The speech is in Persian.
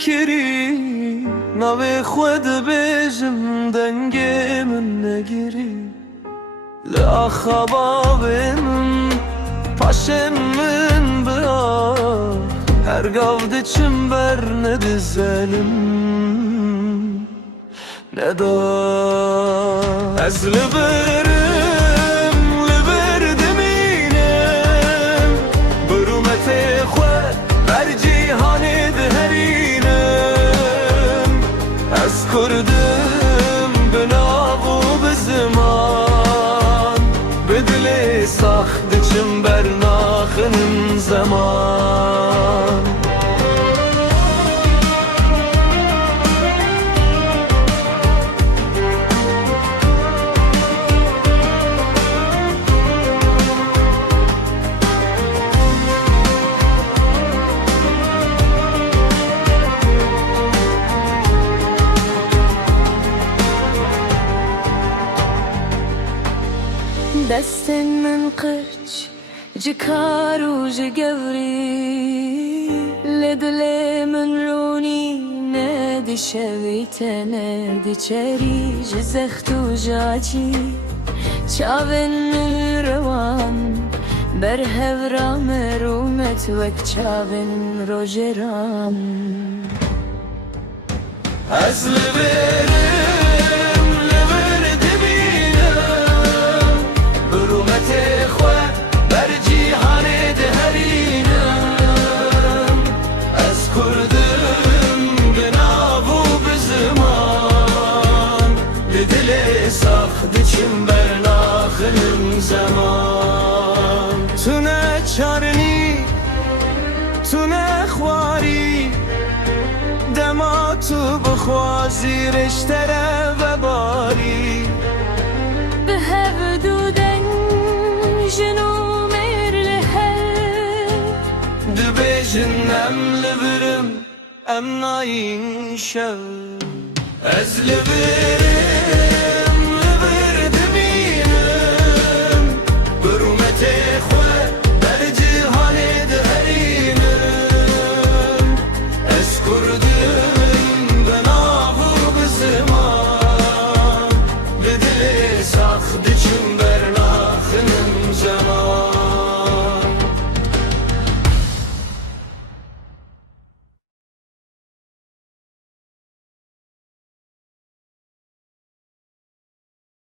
فکری نوی خود بیجم دنگی من نگیری لأخبابم پاشم من برا هر گاود چنبر ندزلم ندا از لبرم لبر دمینم برومت خود بر جیهان دهرینم از کردم بناو و بزمان بدل ساخت چنبر ناخنم زمان دست من قرچ جکارو جگوری لدل من رونی ندی شویت ندی چری جزختو جاجی چاون روان بر هورام رومت وک چاون روجرام از لبرم چنبر ناخنم زمان تو نه چارنی تو نه خواری دما تو بخوازی رشتره و باری به هف دودن جنو میر لهر دبی جنم لبرم ام ناین شو از لبرم